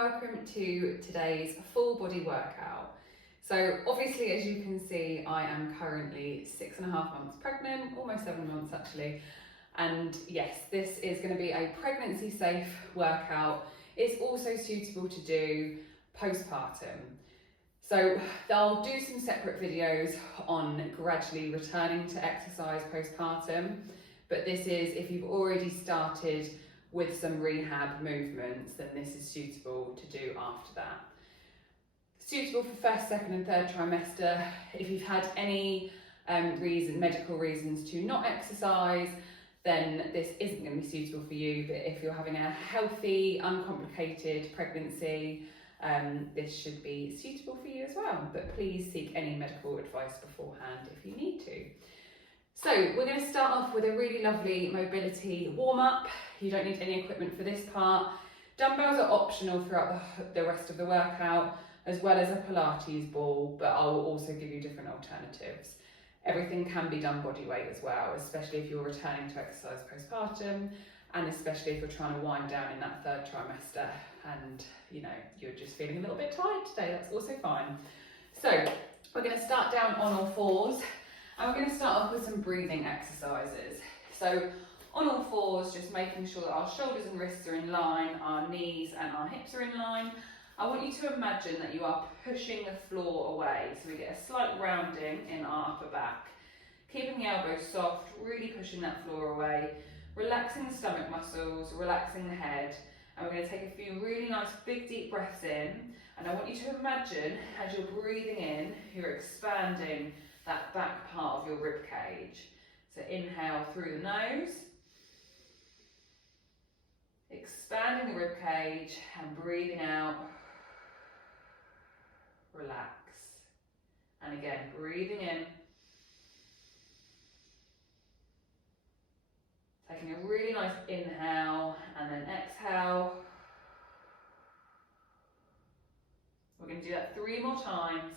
welcome to today's full body workout. So obviously, as you can see, I am currently 6.5 months pregnant, almost 7 months actually. And yes, this is going to be a pregnancy safe workout. It's also suitable to do postpartum. So I'll do some separate videos on gradually returning to exercise postpartum, but this is if you've already started with some rehab movements, then this is suitable to do after that. Suitable for first, second and third trimester. If you've had any medical reasons to not exercise, then this isn't going to be suitable for you. But if you're having a healthy, uncomplicated pregnancy, this should be suitable for you as well. But please seek any medical advice beforehand if you need to. So we're going to start off with a really lovely mobility warm-up. You don't need any equipment for this part. Dumbbells are optional throughout the rest of the workout, as well as a Pilates ball, but I will also give you different alternatives. Everything can be done body weight as well, especially if you're returning to exercise postpartum, and especially if you're trying to wind down in that third trimester and you're just feeling a little bit tired today, that's also fine. So we're going to start down on all fours. And we're going to start off with some breathing exercises. So on all fours, just making sure that our shoulders and wrists are in line, our knees and our hips are in line. I want you to imagine that you are pushing the floor away. So we get a slight rounding in our upper back. Keeping the elbows soft, really pushing that floor away. Relaxing the stomach muscles, relaxing the head. And we're going to take a few really nice big deep breaths in. And I want you to imagine as you're breathing in, you're expanding that back part of your rib cage. So inhale through the nose, expanding the rib cage and breathing out, relax. And again, breathing in, taking a really nice inhale and then exhale. We're going to do that 3 more times.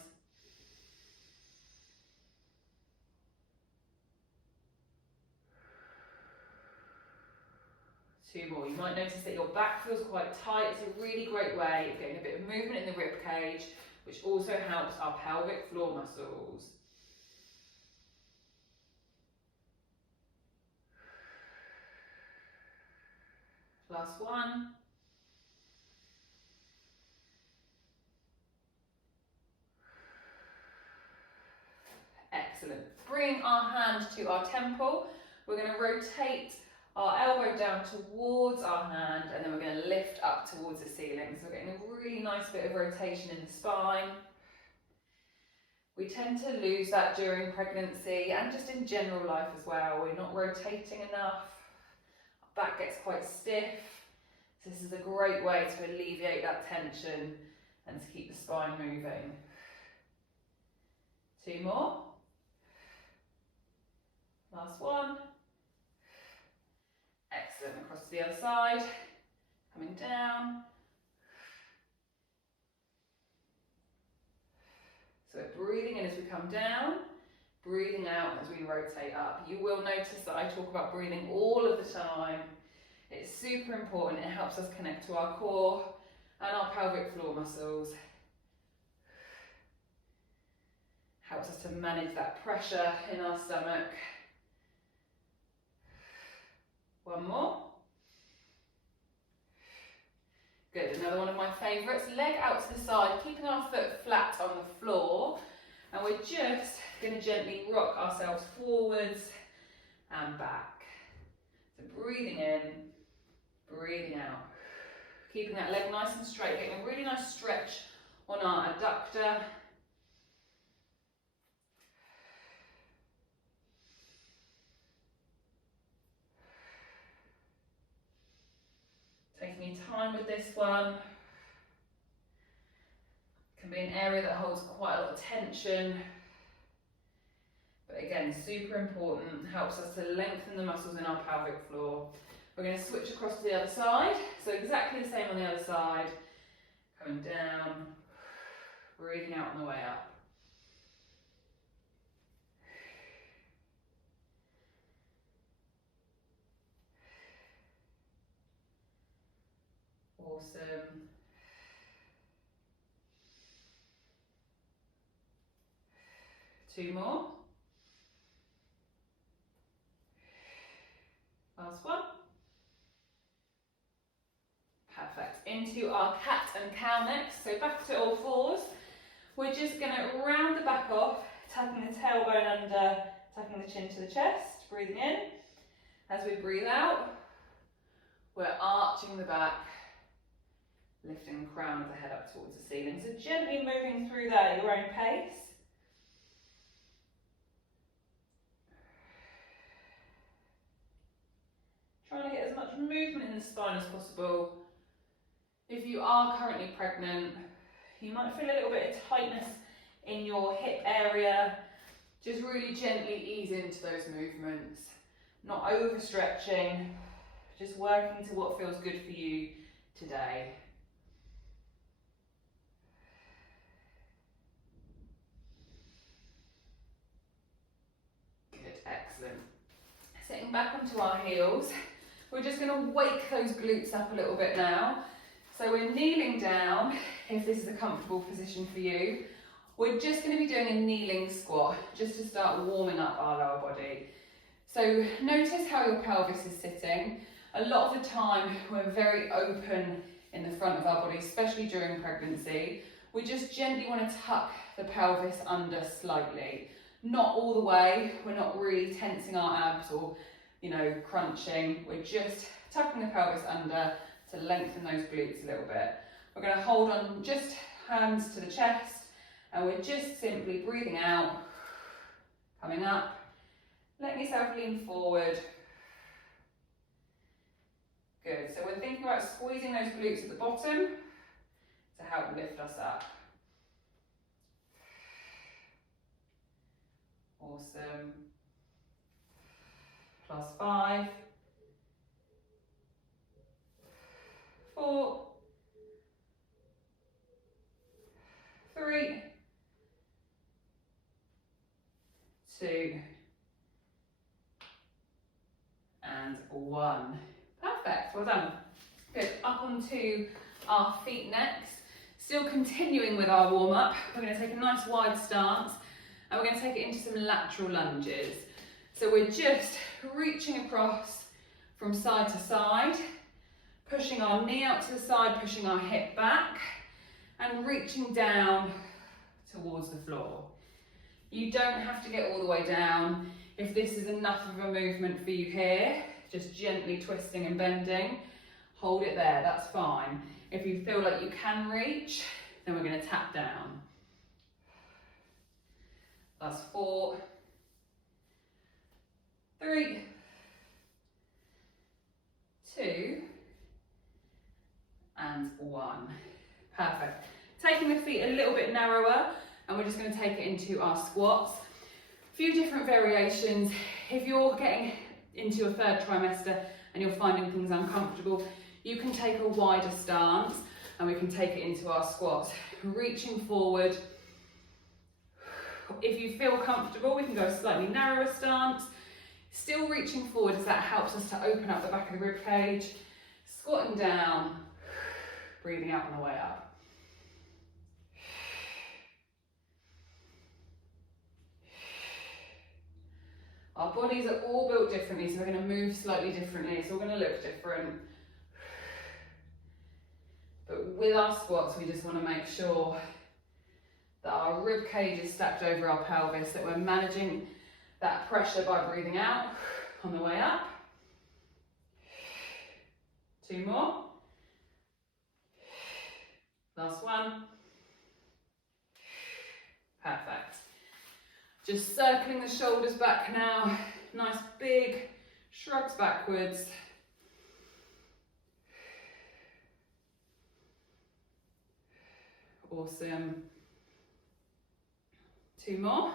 Two more. You might notice that your back feels quite tight. It's a really great way of getting a bit of movement in the rib cage, which also helps our pelvic floor muscles. Last one. Excellent. Bring our hand to our temple. We're going to rotate our elbow down towards our hand, and then we're going to lift up towards the ceiling. So we're getting a really nice bit of rotation in the spine. We tend to lose that during pregnancy and just in general life as well. We're not rotating enough. Our back gets quite stiff. So this is a great way to alleviate that tension and to keep the spine moving. 2 more. Last one. Excellent, across to the other side, coming down. So we're breathing in as we come down, breathing out as we rotate up. You will notice that I talk about breathing all of the time. It's super important. It helps us connect to our core and our pelvic floor muscles. Helps us to manage that pressure in our stomach. 1 more. Good, another one of my favourites. Leg out to the side, keeping our foot flat on the floor. And we're just going to gently rock ourselves forwards and back. So breathing in, breathing out. Keeping that leg nice and straight, getting a really nice stretch on our adductor. Taking your time with this one. Can be an area that holds quite a lot of tension. But again, super important, helps us to lengthen the muscles in our pelvic floor. We're going to switch across to the other side. So exactly the same on the other side. Coming down, breathing out on the way up. Awesome. 2 more. Last one. Perfect. Into our cat and cow next. So back to all fours. We're just going to round the back off, tucking the tailbone under, tucking the chin to the chest, breathing in. As we breathe out, we're arching the back, lifting the crown of the head up towards the ceiling. So gently moving through that at your own pace. Trying to get as much movement in the spine as possible. If you are currently pregnant, you might feel a little bit of tightness in your hip area. Just really gently ease into those movements. Not overstretching, just working to what feels good for you today. Good, excellent. Sitting back onto our heels, we're just going to wake those glutes up a little bit now. So we're kneeling down, if this is a comfortable position for you. We're just going to be doing a kneeling squat, just to start warming up our lower body. So notice how your pelvis is sitting. A lot of the time we're very open in the front of our body, especially during pregnancy. We just gently want to tuck the pelvis under slightly. Not all the way, we're not really tensing our abs or, crunching. We're just tucking the pelvis under to lengthen those glutes a little bit. We're going to hold on just hands to the chest, and we're just simply breathing out, coming up, letting yourself lean forward. Good, so we're thinking about squeezing those glutes at the bottom to help lift us up. Awesome. +5, 4, 3, 2, and 1. Perfect, well done. Good, up onto our feet next. Still continuing with our warm up, we're going to take a nice wide stance and we're going to take it into some lateral lunges. So we're just reaching across from side to side, pushing our knee out to the side, pushing our hip back, and reaching down towards the floor. You don't have to get all the way down. If this is enough of a movement for you here, just gently twisting and bending, hold it there, that's fine. If you feel like you can reach, then we're going to tap down. That's 4, 3, 2, and 1. Perfect. Taking the feet a little bit narrower, and we're just going to take it into our squats. A few different variations. If you're getting into your 3rd trimester and you're finding things uncomfortable, you can take a wider stance and we can take it into our squats. Reaching forward. If you feel comfortable, we can go a slightly narrower stance. Still reaching forward as that helps us to open up the back of the rib cage. Squatting down, breathing out on the way up. Our bodies are all built differently, so we're going to move slightly differently, so we're going to look different. But with our squats, we just want to make sure that our rib cage is stacked over our pelvis, that we're managing that pressure by breathing out on the way up. 2 more. Last one. Perfect. Just circling the shoulders back now. Nice big shrugs backwards. Awesome. 2 more.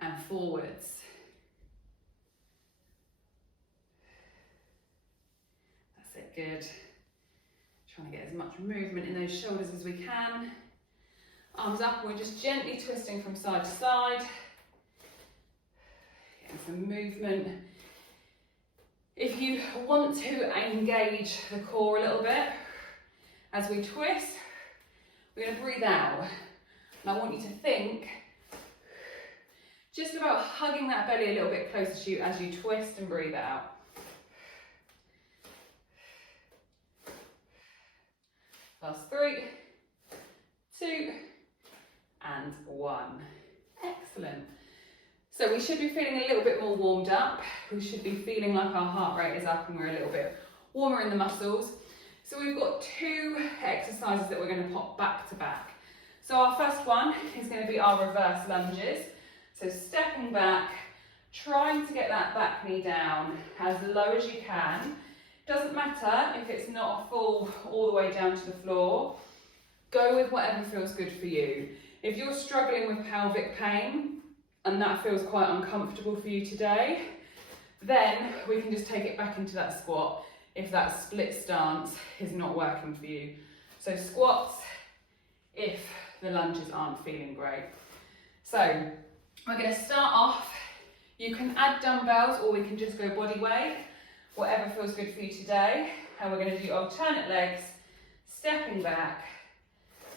And forwards. That's it, good. Trying to get as much movement in those shoulders as we can. Arms up, we're just gently twisting from side to side. Getting some movement. If you want to engage the core a little bit, as we twist, We're going to breathe out. And I want you to think just about hugging that belly a little bit closer to you as you twist and breathe out. Last 3, 2, and 1. Excellent. So we should be feeling a little bit more warmed up. We should be feeling like our heart rate is up and we're a little bit warmer in the muscles. So we've got 2 exercises that we're going to pop back to back. So our first one is going to be our reverse lunges. So stepping back, trying to get that back knee down as low as you can. Doesn't matter if it's not a full all the way down to the floor. Go with whatever feels good for you. If you're struggling with pelvic pain and that feels quite uncomfortable for you today, then we can just take it back into that squat if that split stance is not working for you. So squats if the lunges aren't feeling great. So we're going to start off. You can add dumbbells or we can just go body weight. Whatever feels good for you today. And we're going to do alternate legs, stepping back,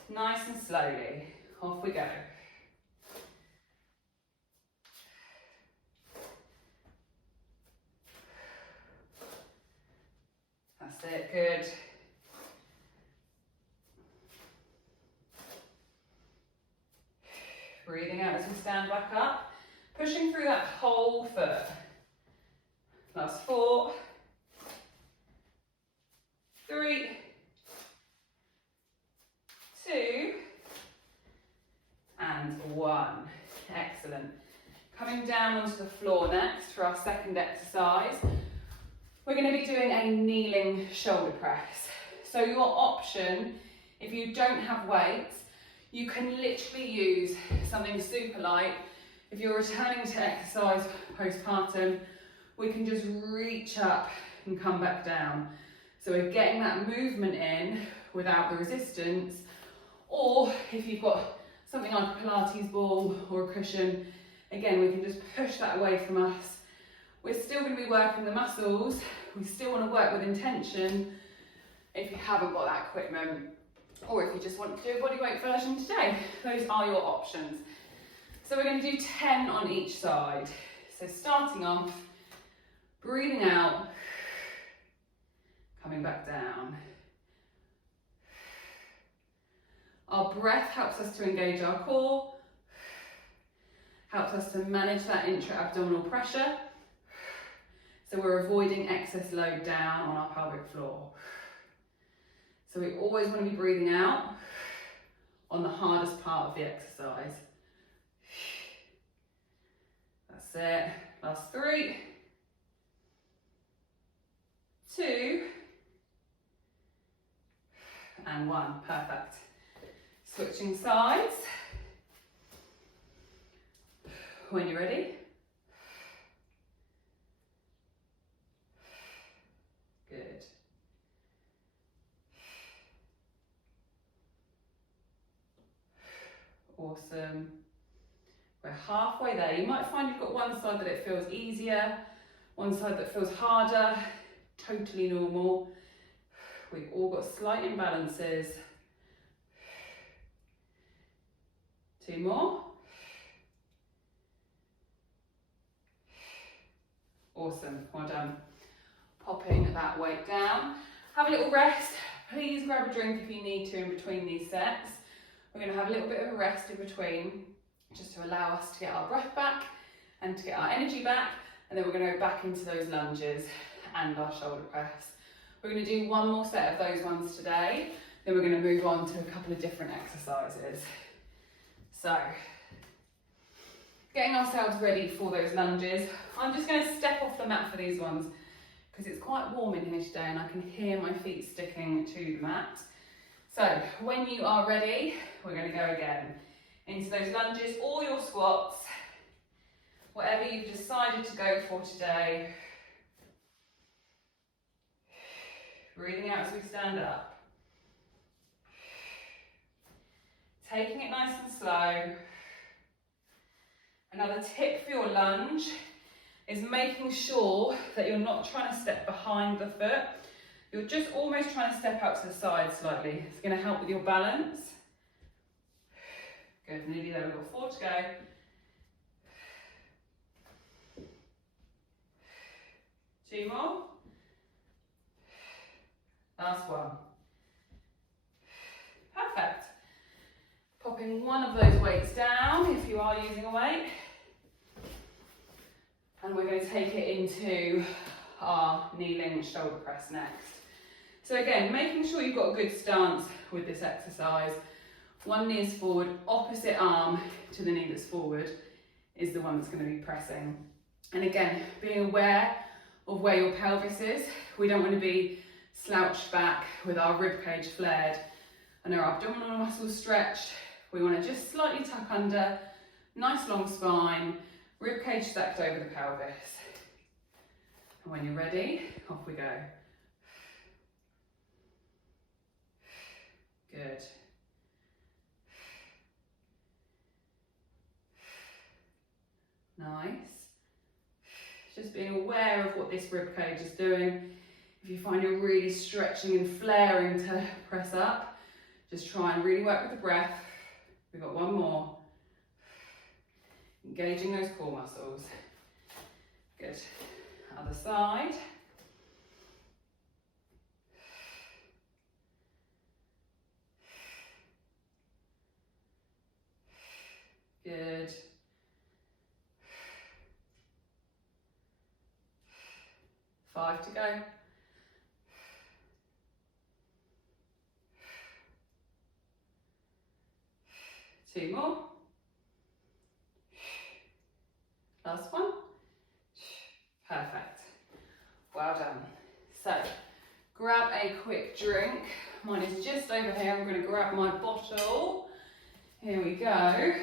nice and slowly. Off we go. That's it, good. Breathing out as we stand back up, pushing through that whole foot. Last 4, 3, 2, and 1. Excellent. Coming down onto the floor next for our second exercise. We're going to be doing a kneeling shoulder press. So your option, if you don't have weights, you can literally use something super light. If you're returning to exercise postpartum, we can just reach up and come back down. So we're getting that movement in without the resistance. Or if you've got something like a Pilates ball or a cushion, again, we can just push that away from us. We're still going to be working the muscles. We still want to work with intention if you haven't got that equipment, or if you just want to do a bodyweight version today. Those are your options. So we're going to do 10 on each side. So starting off, breathing out, coming back down. Our breath helps us to engage our core, helps us to manage that intra-abdominal pressure. So we're avoiding excess load down on our pelvic floor. So we always want to be breathing out on the hardest part of the exercise. That's it. Last 3, 2, and 1. Perfect. Switching sides. When you're ready. Good. Awesome. We're halfway there. You might find you've got one side that it feels easier, one side that feels harder. Totally normal. We've all got slight imbalances. 2 more. Awesome, well done. Popping that weight down. Have a little rest. Please grab a drink if you need to in between these sets. We're going to have a little bit of a rest in between, just to allow us to get our breath back and to get our energy back. And then we're going to go back into those lunges and our shoulder press. We're going to do one more set of those ones today. Then we're going to move on to a couple of different exercises. So, getting ourselves ready for those lunges. I'm just going to step off the mat for these ones because it's quite warm in here today and I can hear my feet sticking to the mat. So, when you are ready, we're going to go again into those lunges or your squats, whatever you've decided to go for today. Breathing out as we stand up. Taking it nice and slow. Another tip for your lunge is making sure that you're not trying to step behind the foot. You're just almost trying to step out to the side slightly. It's going to help with your balance. Good, nearly there, we've got 4 to go. 2 more. Last one. Perfect. Popping one of those weights down if you are using a weight. And we're going to take it into our kneeling shoulder press next. So again, making sure you've got a good stance with this exercise. One knee is forward, opposite arm to the knee that's forward is the one that's going to be pressing. And again, being aware of where your pelvis is. We don't want to be slouched back with our rib cage flared and our abdominal muscles stretched. We want to just slightly tuck under, nice long spine, rib cage stacked over the pelvis. And when you're ready, off we go. Good. Nice. Just being aware of what this rib cage is doing. If you find you're really stretching and flaring to press up, just try and really work with the breath. We've got one more. Engaging those core muscles. Good. Other side. Good. Five to go. Two more. Last one. Perfect. Well done. So, grab a quick drink. Mine is just over here. I'm going to grab my bottle. Here we go.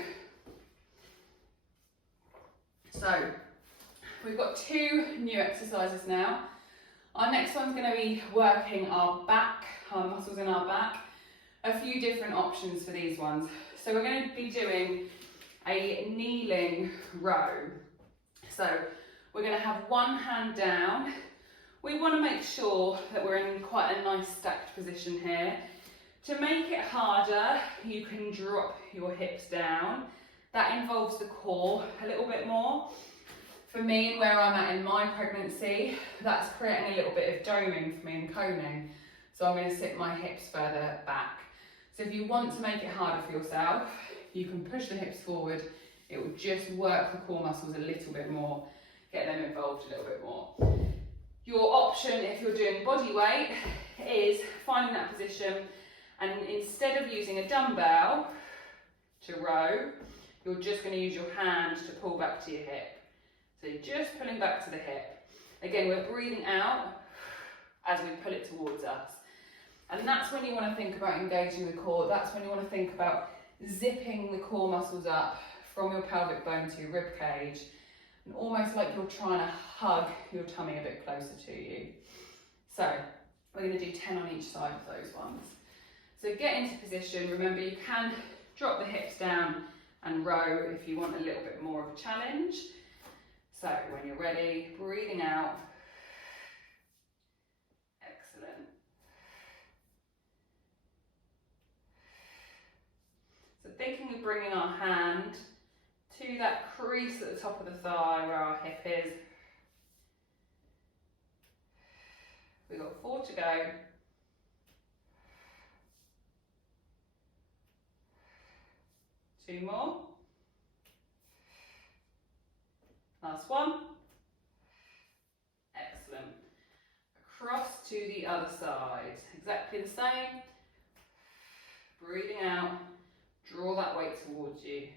So, we've got 2 new exercises now. Our next one's going to be working our back, our muscles in our back. A few different options for these ones. So we're going to be doing a kneeling row. So we're going to have one hand down. We want to make sure that we're in quite a nice stacked position here. To make it harder, you can drop your hips down. That involves the core a little bit more. For me, and where I'm at in my pregnancy, that's creating a little bit of doming for me and coning. So I'm going to sit my hips further back. So if you want to make it harder for yourself, you can push the hips forward. It will just work the core muscles a little bit more, get them involved a little bit more. Your option, if you're doing body weight, is finding that position, and instead of using a dumbbell to row, you're just going to use your hand to pull back to your hip. So you're just pulling back to the hip. Again, we're breathing out as we pull it towards us. And that's when you want to think about engaging the core. That's when you want to think about zipping the core muscles up from your pelvic bone to your rib cage, and almost like you're trying to hug your tummy a bit closer to you. So we're going to do 10 on each side of those ones. So get into position. Remember, you can drop the hips down and row if you want a little bit more of a challenge. So when you're ready, breathing out. Excellent. So thinking of bringing our hand to that crease at the top of the thigh where our hip is. We've got 4 to go. Two more. Last one. Excellent. Across to the other side. Exactly the same. Breathing out. Draw that weight towards you.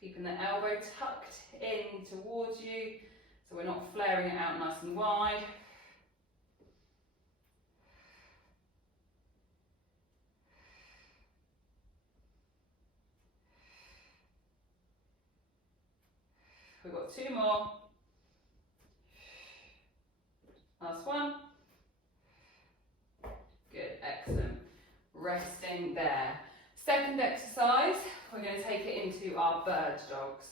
Keeping the elbow tucked in towards you, so we're not flaring it out nice and wide. We've got 2 more. Last one. Good, excellent. Resting there. Second exercise, we're going to take it into our bird dogs.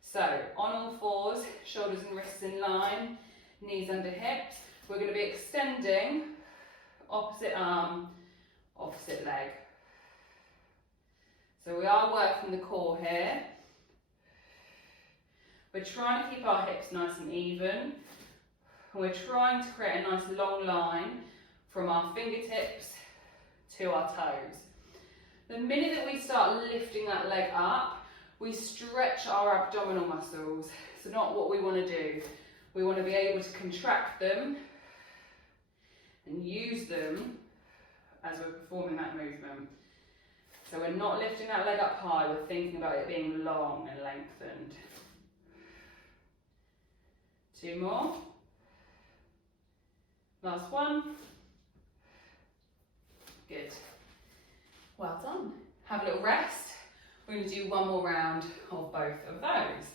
So on all fours, shoulders and wrists in line, knees under hips. We're going to be extending opposite arm opposite leg. So we are working the core here. We're trying to keep our hips nice and even. And we're trying to create a nice long line from our fingertips to our toes. The minute that we start lifting that leg up, we stretch our abdominal muscles. So not what we want to do. We want to be able to contract them and use them as we're performing that movement. So we're not lifting that leg up high, we're thinking about it being long and lengthened. 2 more. Last one. Good. Well done. Have a little rest. We're going to do one more round of both of those.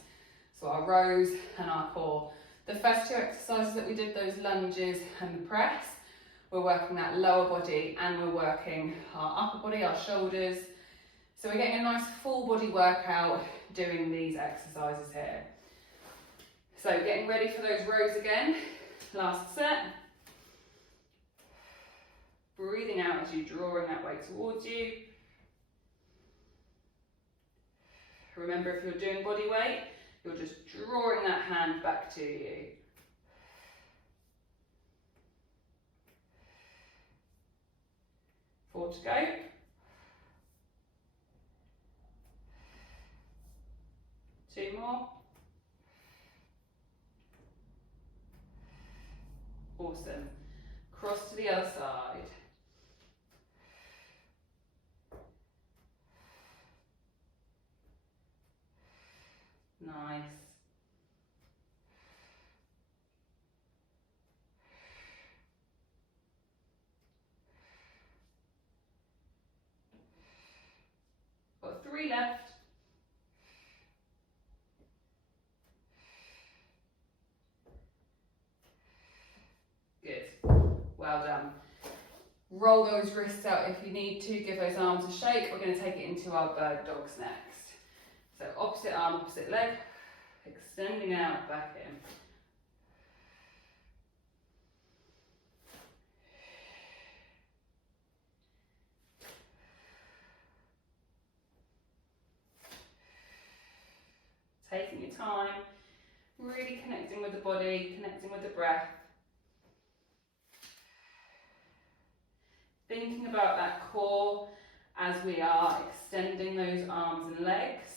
So our rows and our core. The first 2 exercises that we did, those lunges and the press, we're working that lower body and we're working our upper body, our shoulders. So we're getting a nice full body workout doing these exercises here. So getting ready for those rows again. Last set. Breathing out as you're drawing that weight towards you. Remember, if you're doing body weight, you're just drawing that hand back to you. Four to go. Two more. Awesome. Cross to the other side. Nice. Got 3 left. Good. Well done. Roll those wrists out if you need to. Give those arms a shake. We're going to take it into our bird dogs next. So opposite arm, opposite leg, extending out, back in. Taking your time, really connecting with the body, connecting with the breath. Thinking about that core as we are extending those arms and legs.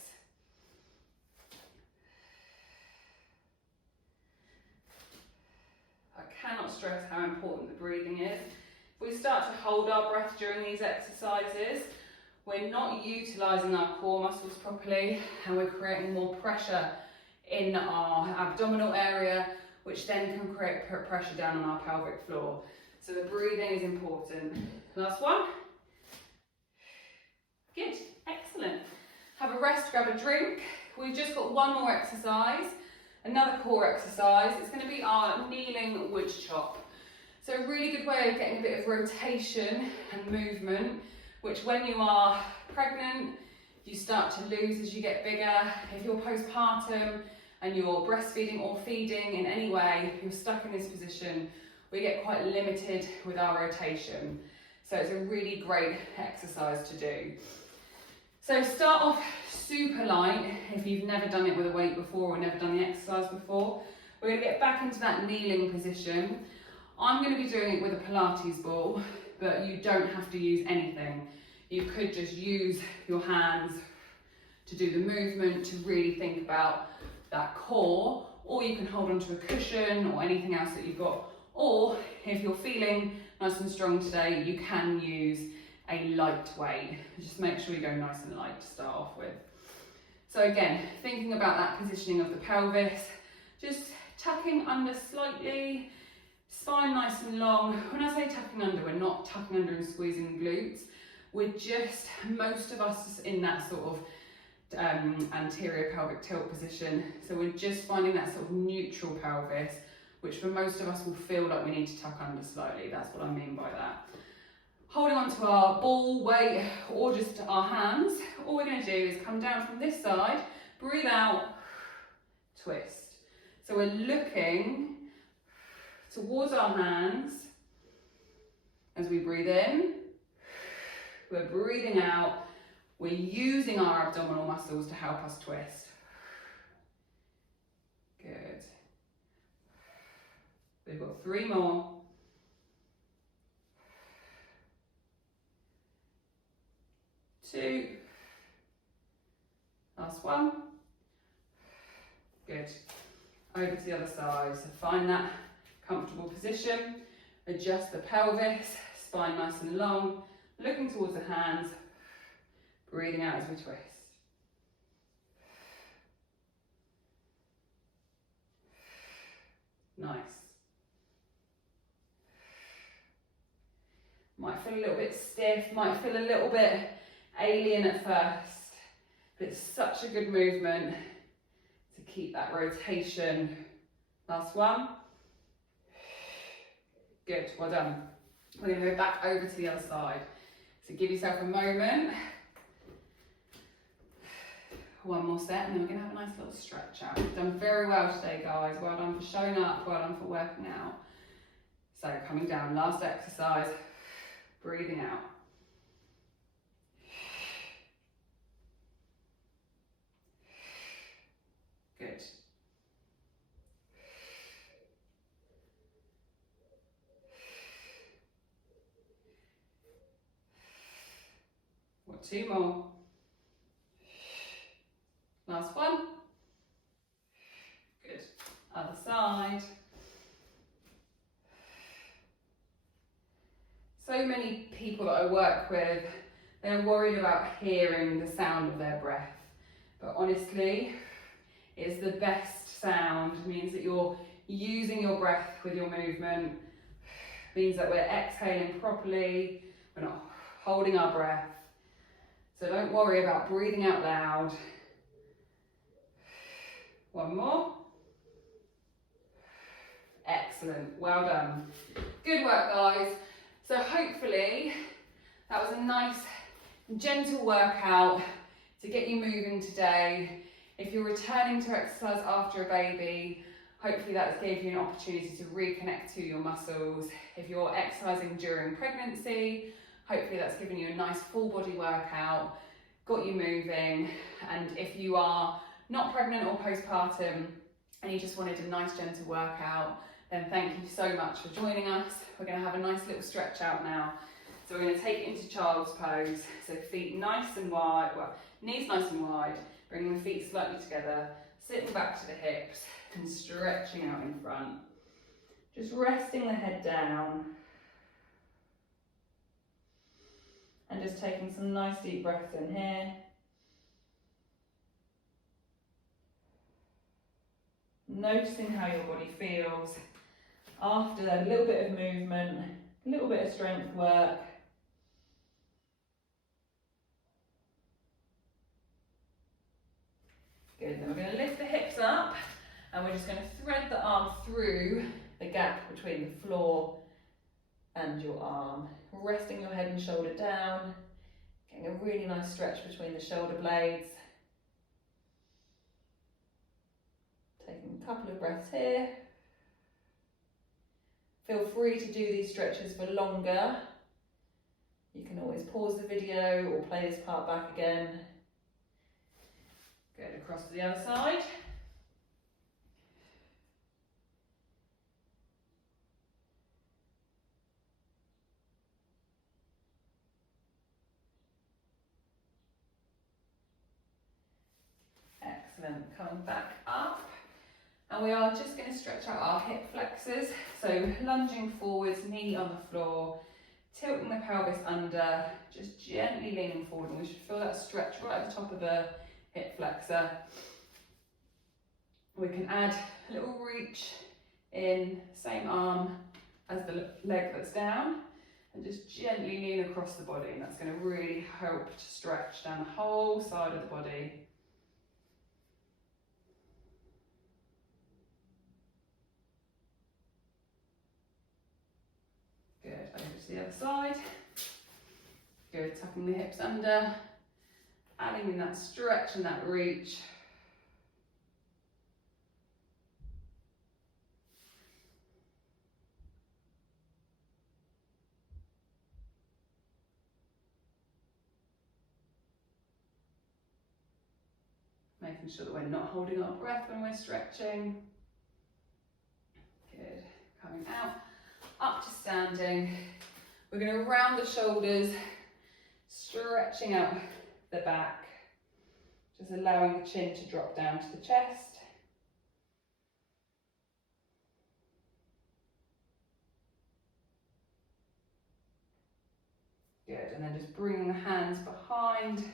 I cannot stress how important the breathing is. If we start to hold our breath during these exercises, we're not utilising our core muscles properly and we're creating more pressure in our abdominal area, which then can create pressure down on our pelvic floor. So the breathing is important. Last one. Good, excellent. Have a rest, grab a drink. We've just got one more exercise, another core exercise. It's going to be our kneeling wood chop. So a really good way of getting a bit of rotation and movement, which when you are pregnant, you start to lose as you get bigger. If you're postpartum and you're breastfeeding or feeding in any way, you're stuck in this position, we get quite limited with our rotation. So it's a really great exercise to do. So start off super light if you've never done it with a weight before or never done the exercise before. We're going to get back into that kneeling position. I'm going to be doing it with a Pilates ball, but you don't have to use anything. You could just use your hands to do the movement, to really think about that core, or you can hold onto a cushion or anything else that you've got. Or if you're feeling nice and strong today, you can use a light weight. Just make sure you go nice and light to start off with. So again, thinking about that positioning of the pelvis, just tucking under slightly, spine nice and long. When I say tucking under, we're not tucking under and squeezing the glutes. We're just, most of us in that sort of anterior pelvic tilt position. So we're just finding that sort of neutral pelvis, which for most of us will feel like we need to tuck under slightly. That's what I mean by that. Holding onto our ball weight or just our hands, all we're going to do is come down from this side, breathe out, twist. So we're looking towards our hands as we breathe in We're breathing out. We're using our abdominal muscles to help us twist. Good. We've got 3 more. 2. Last one. Good. Over to the other side. So find that comfortable position. Adjust the pelvis, spine nice and long, looking towards the hands, breathing out as we twist. Nice. Might feel a little bit stiff, might feel a little bit alien at first, but it's such a good movement to keep that rotation. Last one. Good, well done. We're going to go back over to the other side. So give yourself a moment. One more set, and then we're going to have a nice little stretch out. You've done very well today, guys. Well done for showing up, well done for working out. So coming down, last exercise, breathing out. Good. Got 2 more. Last one. Good. Other side. So many people that I work with, they're worried about hearing the sound of their breath. But honestly, it's the best sound. It means that you're using your breath with your movement. It means that we're exhaling properly. We're not holding our breath. So don't worry about breathing out loud. One more. Excellent, well done. Good work, guys. So hopefully that was a nice, gentle workout to get you moving today. If you're returning to exercise after a baby, hopefully that's gave you an opportunity to reconnect to your muscles. If you're exercising during pregnancy, hopefully that's given you a nice full body workout, got you moving. And if you are not pregnant or postpartum and you just wanted a nice gentle workout, then thank you so much for joining us. We're going to have a nice little stretch out now. So we're going to take it into child's pose. So feet nice and wide, well, knees nice and wide, bringing the feet slightly together, sitting back to the hips and stretching out in front. Just resting the head down. And just taking some nice deep breaths in here. Noticing how your body feels after that little bit of movement, a little bit of strength work. Good, then we're going to lift the hips up and we're just going to thread the arm through the gap between the floor and your arm. Resting your head and shoulder down, getting a really nice stretch between the shoulder blades. Taking a couple of breaths here. Feel free to do these stretches for longer. You can always pause the video or play this part back again. Good, across to the other side. Excellent, coming back up. And we are just going to stretch out our hip flexors. So lunging forwards, knee on the floor, tilting the pelvis under, just gently leaning forward. And we should feel that stretch right at the top of the hip flexor. We can add a little reach in, same arm as the leg that's down, and just gently lean across the body. And that's going to really help to stretch down the whole side of the body. Good, over to the other side. Good, tucking the hips under, adding in that stretch and that reach. making sure that we're not holding our breath when we're stretching. Good, coming out, up to standing. We're going to round the shoulders, stretching out the back, just allowing the chin to drop down to the chest. Good, and then just bringing the hands behind,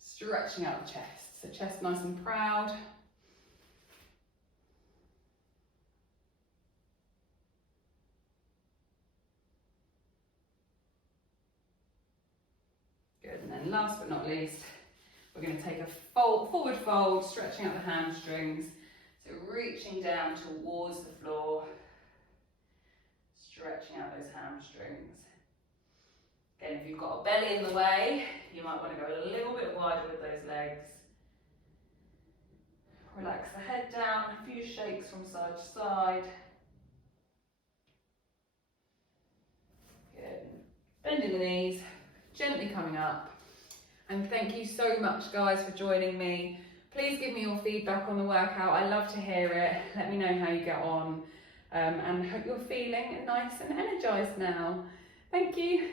stretching out the chest. So chest nice and proud. Good, and then last but not least, we're going to take a forward fold, stretching out the hamstrings. So reaching down towards the floor, stretching out those hamstrings. Again, if you've got a belly in the way, you might want to go a little bit wider with those legs. Relax the head down, a few shakes from side to side. Good. Bending the knees, gently coming up. And thank you so much, guys, for joining me. Please give me your feedback on the workout. I love to hear it. Let me know how you get on. And hope you're feeling nice and energized now. Thank you.